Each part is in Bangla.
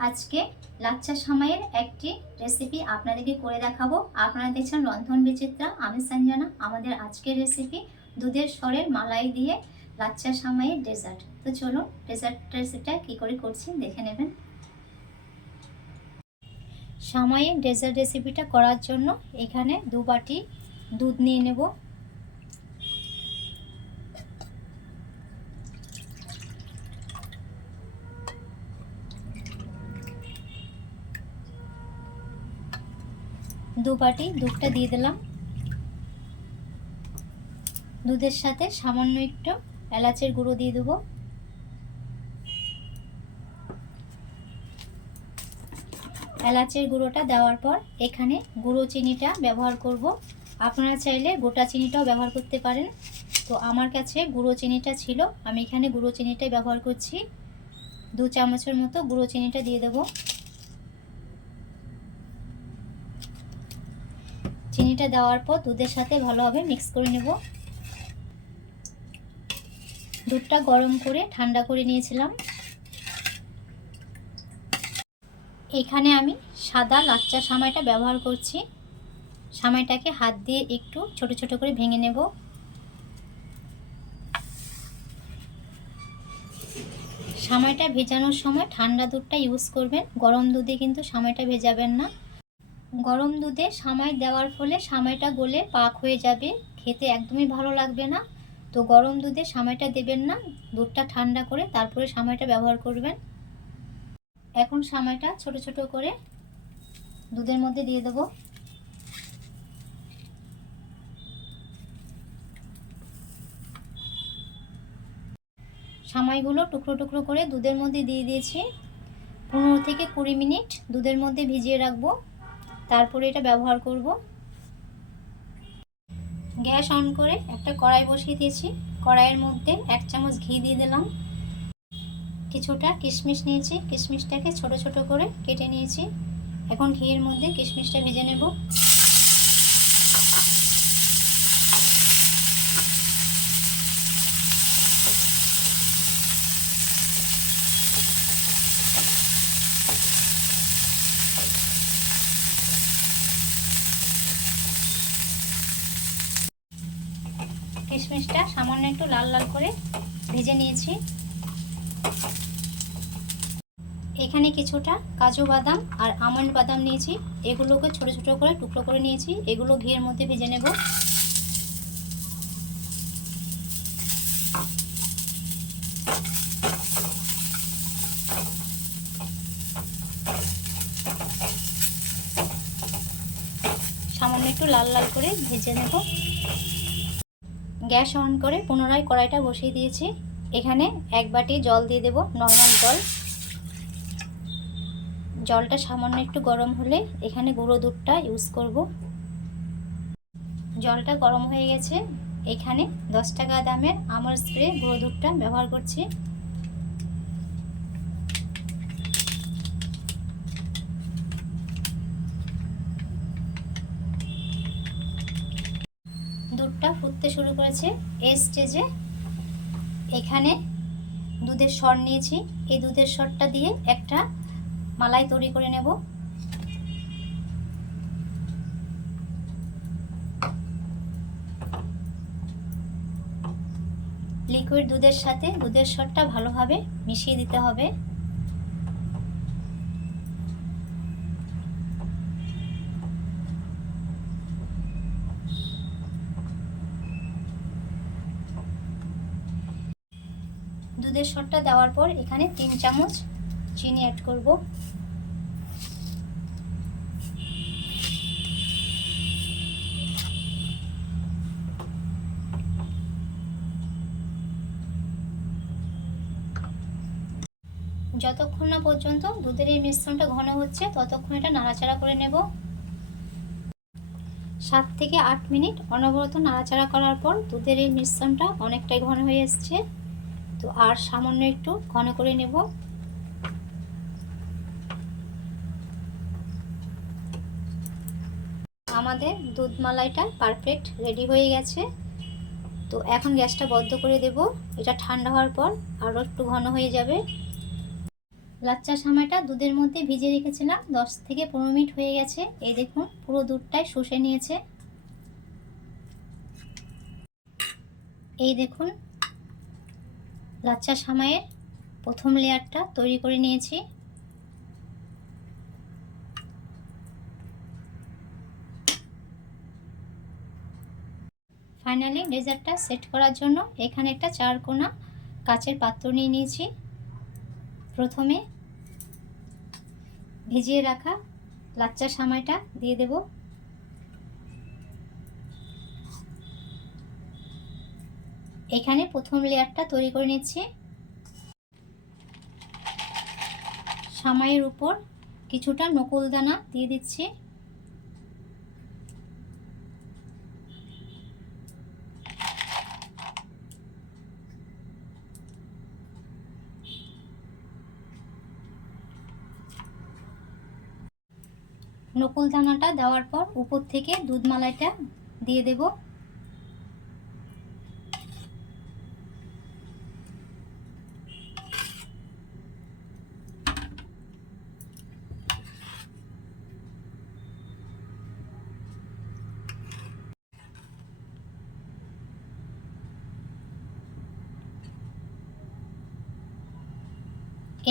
আজকে লাচ্ছা সামাইয়ের একটি রেসিপি আপনাদেরকে করে দেখাবো। আপনারা দেখছেন রন্ধন বিচিত্রা, আমি সঞ্জনা। আমাদের আজকের রেসিপি দুধের সরের মালাই দিয়ে লাচ্ছা সামাইয়ের ডেজার্ট। তো চলুন ডেজার্ট রেসিপিটা কী করে করছি দেখে নেবেন। সামাইয়ের ডেজার্ট রেসিপিটা করার জন্য এখানে 2 বাটি দুধ নিয়ে নেব। দু বাটি দুধটা দিয়ে দিলাম। দুধের সাথে সামান্য একটু এলাচের গুঁড়ো দিয়ে দেবো। এলাচের গুঁড়োটা দেওয়ার পর এখানে গুঁড়ো চিনিটা ব্যবহার করব। আপনারা চাইলে গোটা চিনিটাও ব্যবহার করতে পারেন। তো আমার কাছে গুঁড়ো চিনিটা ছিল, আমি এখানে গুঁড়ো চিনিটাই ব্যবহার করছি। 2 চামচের মতো গুঁড়ো চিনিটা দিয়ে দেব। চিনিটা দেওয়ার পর দুধের সাথে ভালোভাবে মিক্স করে নেব। দুধটা গরম করে ঠান্ডা করে নিয়েছিলাম। এখানে আমি সাদা লাচ্চা সামাইটা ব্যবহার করছি। সামাইটাকে হাত দিয়ে একটু ছোট ছোট করে ভেঙে নেব। সামাইটা ভেজানোর সময় ঠান্ডা দুধটা ইউজ করবেন, গরম দুধে কিন্তু সামাইটা ভেজাবেন না। গরম দুধে সামাই দেওয়ার ফলে সামাইটা গলে পাক হয়ে যাবে, খেতে একদমই ভালো লাগবে না। তো গরম দুধে সামাইটা দেবেন না, দুধটা ঠান্ডা করে তারপরে সামাইটা ব্যবহার করবেন। এখন সামাইটা ছোট ছোট করে দুধের মধ্যে দিয়ে দেব। সামাইগুলো টুকরো টুকরো করে দুধের মধ্যে দিয়ে দিয়েছি। 15 থেকে 20 মিনিট দুধের মধ্যে ভিজিয়ে রাখবো, তারপরে এটা ব্যবহার করব। গ্যাস অন করে একটা কড়াই বসিয়ে দিয়েছি। কড়াইয়ের মধ্যে 1 চামচ ঘি দিয়ে দিলাম। কিছুটা কিশমিশ নিয়েছি, কিশমিশটাকে ছোট ছোট করে কেটে নিয়েছি। এখন ঘিয়ের মধ্যে কিশমিশটা ভেজে নেব। কিশমিশটা সামান্য একটু লাল লাল করে ভেজে নিয়েছি। এখানে কিছুটা কাজু বাদাম আর আমন্ড বাদাম নিয়েছি, এগুলোকে ছোট ছোট করে টুকরো করে নিয়েছি। এগুলো ঘিয়ের মধ্যে ভেজে নেব। সামান্য একটু লাল লাল করে ভেজে নেব। গ্যাস অন করে পুনরায় কড়াইটা বসিয়ে দিয়েছি। এখানে 1 বাটি জল দিয়ে দেব, নরমাল জল। জলটা সামান্য একটু গরম হলে এখানে গুঁড়ো দুধটা ইউজ করব। জলটা গরম হয়ে গেছে, এখানে 10 টাকা দামের আমুল স্প্রে গুঁড়ো দুধটা ব্যবহার করছি। দুধটা ফুটতে শুরু করেছে। এই স্টেজে এখানে দুধের সর নিয়েছি, এই দুধের সরটা দিয়ে একটা মালাই তৈরি করে নেব। লিকুইড দুধের সাথে দুধের সরটা ভালোভাবে মিশিয়ে দিতে হবে। দুধের সরটা দেওয়ার পর এখানে 3 চামচ চিনি অ্যাড করব। যতক্ষণ না পর্যন্ত দুধের এই মিশ্রণটা ঘন হচ্ছে ততক্ষণ এটা নাড়াচাড়া করে নেব। 7 থেকে 8 মিনিট অনবরত নাড়াচাড়া করার পর দুধের এই মিশ্রণটা অনেকটাই ঘন হয়ে এসছে। তো আর সামান্য একটু ঘন করে নেব। আমাদের দুধ মালাইটা পারফেক্ট রেডি হয়ে গেছে। তো এখন গ্যাসটা বন্ধ করে দেব। এটা ঠান্ডা হওয়ার পর আরও একটু ঘন হয়ে যাবে। লাচ্চা সামাইটা দুধের মধ্যে ভিজিয়ে রেখেছিলাম, 10 থেকে 15 মিনিট হয়ে গেছে। এই দেখুন পুরো দুধটাই শুষে নিয়েছে। এই দেখুন লাচ্চা সামাইয়ের প্রথম লেয়ারটা তৈরি করে নিয়েছি। ফাইনালি ডেজার্টটা সেট করার জন্য এখানে একটা 4 কোনা কাচের পাত্র নিয়ে নিয়েছি। প্রথমে ভিজিয়ে রাখা লাচ্চা সামাইটা দিয়ে দেব। এখানে প্রথম লেয়ারটা তৈরি করে নিচ্ছি। সামাইয়ের উপর কিছুটা নকুল দানা দিয়ে দিচ্ছি। নকুল দানাটা দেওয়ার পর উপর থেকে দুধ মালাইটা দিয়ে দেব।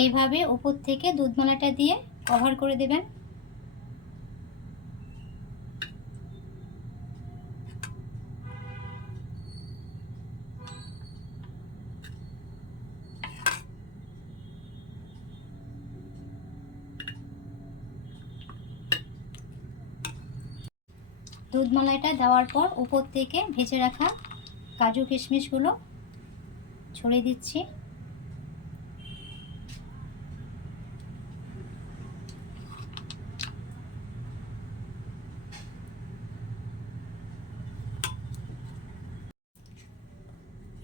এইভাবে উপর থেকে দুধ মালাইটা দিয়ে কভার করে দেবেন। দুধ মালাইটা দেওয়ার পর উপর থেকে ভেজে রাখা কাজু কিশমিশগুলো ছড়িয়ে দিচ্ছি।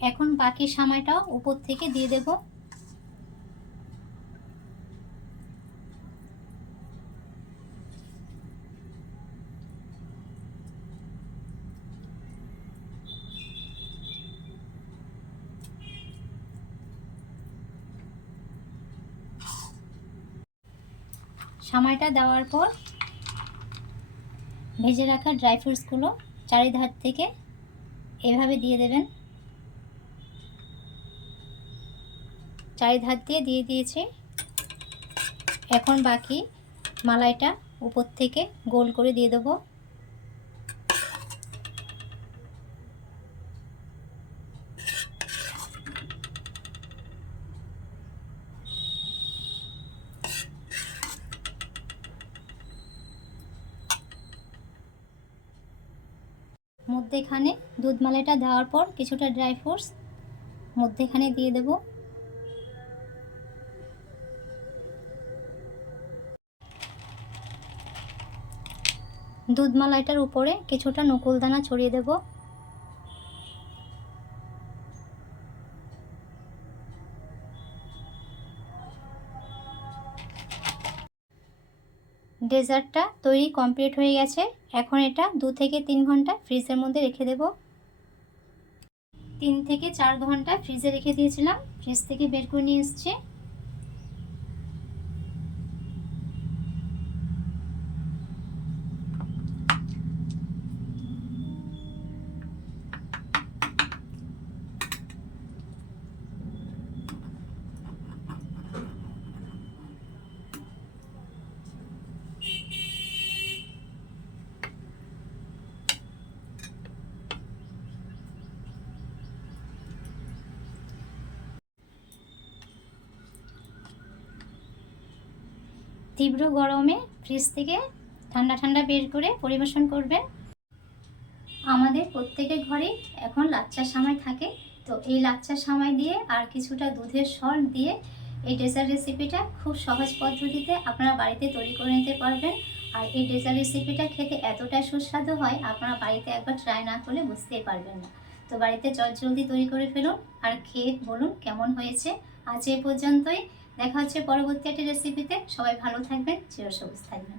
এখন বাকি সামাইটাও উপর থেকে দিয়ে দেব। সামাইটা দেওয়ার পর ভেজে রাখা ড্রাই ফ্রুটসগুলো চারিধার থেকে এভাবে দিয়ে দেবেন। চারিধার দিয়ে দিয়ে দিয়েছি। এখন বাকি মালাইটা উপর থেকে গোল করে দিয়ে দেবো। মধ্যেখানে দুধ মালাইটা দেওয়ার পর কিছুটা ড্রাই ফ্রুটস মধ্যেখানে দিয়ে দেব। দুধ মালাইটার উপরে কিছুটা নকুল দানা ছড়িয়ে দেব। ডেজার্টটা তৈরি কমপ্লিট হয়ে গেছে। এখন এটা 2 থেকে 3 ঘন্টা ফ্রিজের মধ্যে রেখে দেব। 3 থেকে 4 ঘন্টা ফ্রিজে রেখে দিয়েছিলাম, ফ্রিজ থেকে বের করে নিয়ে এসেছি। তীব্র গরমে ফ্রিজ থেকে ঠান্ডা ঠান্ডা বের করে পরিবেশন করবেন। আমাদের প্রত্যেকের ঘরেই এখন লাচ্চা সামাই থাকে, তো এই লাচ্চা সামাই দিয়ে আর কিছুটা দুধের সর দিয়ে এই ডেজার্ট রেসিপিটা খুব সহজ পদ্ধতিতে আপনারা বাড়িতে তৈরি করে নিতে পারবেন। আর এই ডেজার্ট রেসিপিটা খেতে এতটাই সুস্বাদু হয়, আপনারা বাড়িতে একবার ট্রাই না করলে বুঝতেই পারবেন না। তো বাড়িতে জলদি তৈরি করে ফেলুন আর খেয়ে বলুন কেমন হয়েছে। আজ এ পর্যন্তই, দেখা হচ্ছে পরবর্তী একটি রেসিপিতে। সবাই ভালো থাকবেন, চিরসবুজ থাকবেন।